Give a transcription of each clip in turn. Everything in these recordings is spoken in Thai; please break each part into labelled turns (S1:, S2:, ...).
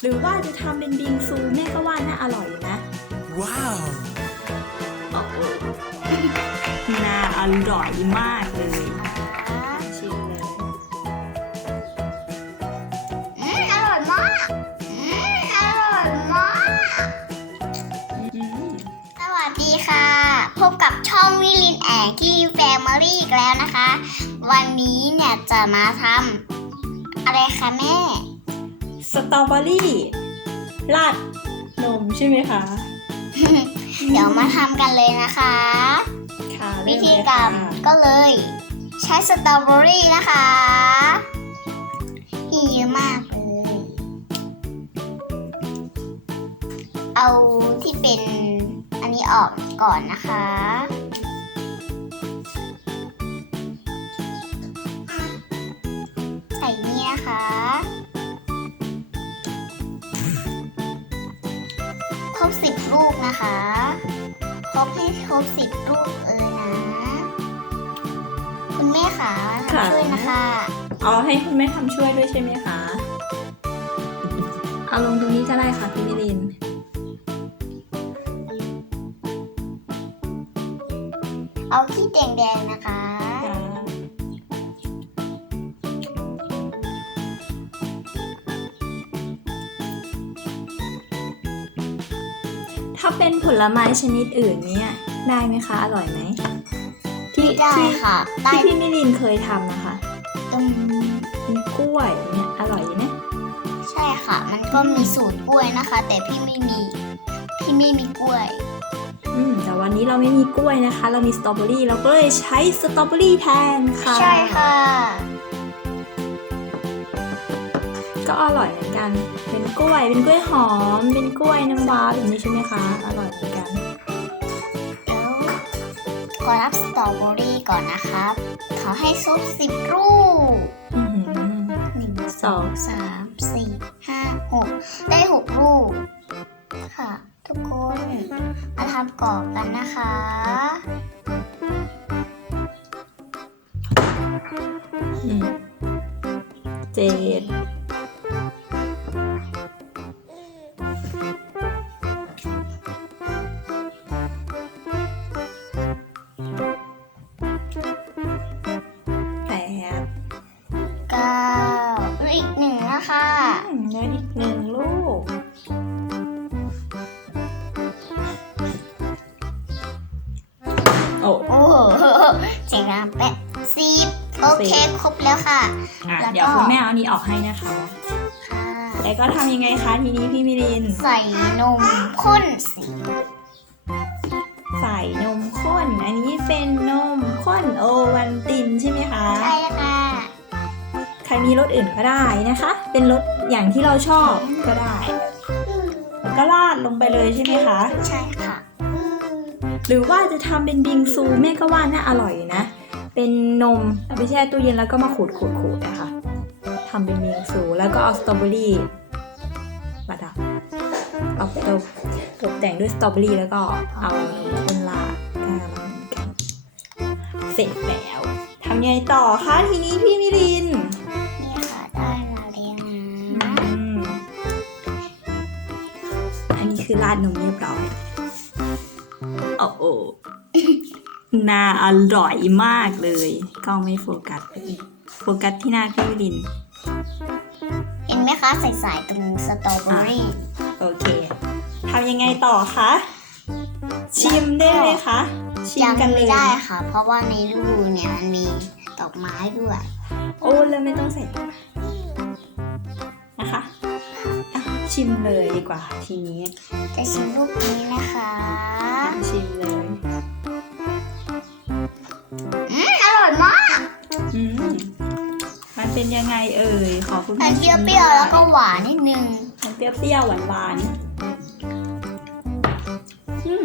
S1: หรือว่าจะทำเป็นบิงซูแม่ก็ว่าน่าอร่อยอยู่นะ
S2: Wow!
S1: โอ้โหน่าอร่อยมากเลยชิมเลย
S3: อืมอร่อยมากอืมอร่อยมาก
S1: อืม
S3: สวัสดีค่ะ พบกับช่องวิลินแอนกี้แฟมิลี่อีกแล้วนะคะ วันนี้เนี่ยจะมาทำอะไรคะแม่
S1: สตรอเบอรี่ราดนมใช่ไหมคะ
S3: เดี๋ยวมาทำกันเลยนะคะ
S1: ค่ะ
S3: วิ
S1: เม
S3: ธี
S1: เลย
S3: การ
S1: ค่ะ
S3: ก็เลย ใช้สตรอเบอรี่นะคะมีเยอะมากเลย เอาที่เป็นอันนี้ออกก่อนนะคะใส่นี่นะคะ บสิบลูกนะคะ ครบให้ครบสิบลูกเออนะ คุณแม่ค่ะทำช่วยนะคะ
S1: เอาให้คุณแม่ทำช่วยด้วยใช่ไหมคะ เอาลงตรงนี้ก็ได้ค่ะพี่มิลิน
S3: เอาที่แดงๆนะคะา
S1: เป็นผลไม้ชนิดอื่นเนี่ย ได้ไหมคะ อร่อยไหมที่
S3: ได้
S1: ที่
S3: ค่ะ ได้
S1: ที่พี่มิลินเคยทำนะคะ
S3: อืม
S1: เป็นกล้วยเนี่ยอร่อยไหม
S3: ใช่ค่ะ มันก็มีสูตรกล้วยนะคะ แต่พี่ไม่มีพี่ไม่มีกล้วย
S1: อืมแต่วันนี้เราไม่มีกล้วยนะคะ เรามีสตรอเบอรี่เราก็เลยใช้สตรอเบอรี่แทนค่ะ
S3: ใช่ค่ะ
S1: ก็อร่อยเหมือนกัน เป็นกล้วย เป็นกล้วยหอม เป็นกล้วยน้ำว้าแบบนี้ใช่ไหมคะ อร่อยเหมือนกัน
S3: เดี๋ยวขอรับสตรอเบอรี่ก่อนนะครับเขาให้ซุปสิบลูก
S1: อื้อหือ
S3: หนึ่ง
S1: สอง
S3: สามสี่ห้าหกได้หกลูกค่ะ ทุกคนมาทำกรอบกันนะคะ
S1: อืมเจ็ด
S3: คะ
S1: อืมแล้วอีกหนึ่งลูก โอ้
S3: โอ้โหเจ๋งนะแปดสิบโอเคครบแล้วค่ะ
S1: อะ
S3: แล้วก็
S1: เดี๋ยวคุณแม่เอาอันนี้ออกให้นะคะ
S3: ค่ะ
S1: แล้วก็ทำยังไงคะทีนี้พี่มิริน
S3: ใส่นมข้นสี
S1: ใส่นมข้น อันนี้เป็นนมข้นโอวันตินใช่ไหมคะ
S3: ใช่ ค่ะ
S1: ใครมีรสอื่นก็ได้นะคะ เป็นรสอย่างที่เราชอบก็ได้แล้วก็ราดลงไปเลยใช่ไหมคะ
S3: ใช่ค่ะ
S1: หรือว่าจะทำเป็นบิงซูแม่ก็ว่าน่าอร่อยอยู่นะ เป็นนมเอาไปแช่ตู้เย็นแล้วก็มาขูดขูดขูดนะคะทำเป็นบิงซูแล้วก็เอาสตรอเบอรี่มาทำเอาตกตกแต่งด้วยสตรอเบอรี่แล้วก็เอานมข้นราดก็ทำเหมือนกันเสร็จแล้วทำยังไงต่อคะทีนี้พี่มิริน ราดนมเรียบร้อย โอ้โหน่าอร่อยมากเลย กล้องไม่โฟกัส โฟกัสที่หน้าพี่วิลิน
S3: เห็นไหมคะใส่สายตรงสตรอเบอรี่
S1: โอเค ทำยังไงต่อคะ ชิมได้เลยคะ ชิม
S3: ยัง
S1: กันเล
S3: ไม่
S1: ย
S3: ได้ค่ะ เพราะว่าในรูเนี่ยมันมีดอกไม้ด้วย
S1: โอ้แล้วไม่ต้องใส่ ชิมเลยดีกว่าทีนี้
S3: จะชิมลูกนี้นะคะ
S1: ชิมเลย
S3: อืมอร่อยมาก
S1: อืมมันเป็นยังไงเอ่ยขอคุณ
S3: มั
S1: แม่
S3: นเป
S1: ชิม
S3: รี้ยวๆแล้วก็หวานนิดนึง
S1: มันเปรี้ยวๆหวานๆอืม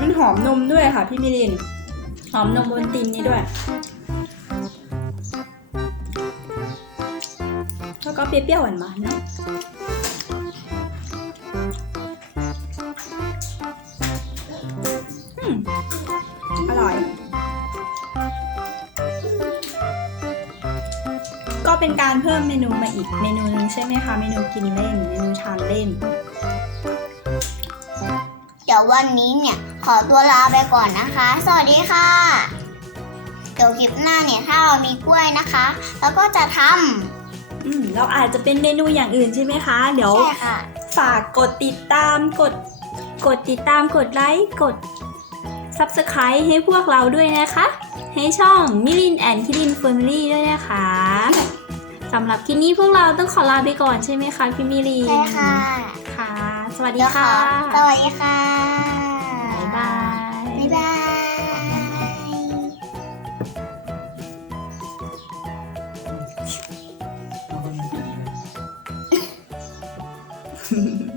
S1: มันหอมนมด้วยค่ะพี่มิลิน หอมนมบนตินนี้ด้วยแล้วก็เปรี้ยวๆหวานๆเนาะ เป็นเป็นการเพิ่มเมนูมาอีกเมนูหนึงใช่ไหมคะ เมนูกินเล่น เมนูทานเล่น
S3: เดี๋ยววันนี้เนี่ยขอตัวลาไปก่อนนะคะ สวัสดีค่ะเดี๋ยวคลิปหน้าเนี่ยถ้าเรามีกล้วยนะคะ แล้วก็จะท
S1: อืมเราอาจจะเป็นเมนูอย่างอื่นใช่ไหมคะ เดี๋ยวำ
S3: ใช่ค่ะ
S1: ฝากกดติดตามกดกดติดตามกดไลค์กด Subscribe ให้พวกเราด้วยนะคะ ให้ช่องมิลินแอนคิรินเฟอร์มิลี่ด้วยนะคะ สำหรับคลิปนี้พวกเราต้องขอลาไปก่อนใช่ไหมคะพี่มิลิน
S3: ใช่ค่ะ
S1: ค่ะ สวัสดี
S3: เดี๋ยวข
S1: ค่ะ
S3: อสวัสดีค่ะ
S1: บ๊ายบาย
S3: บ๊ายบาย
S2: เ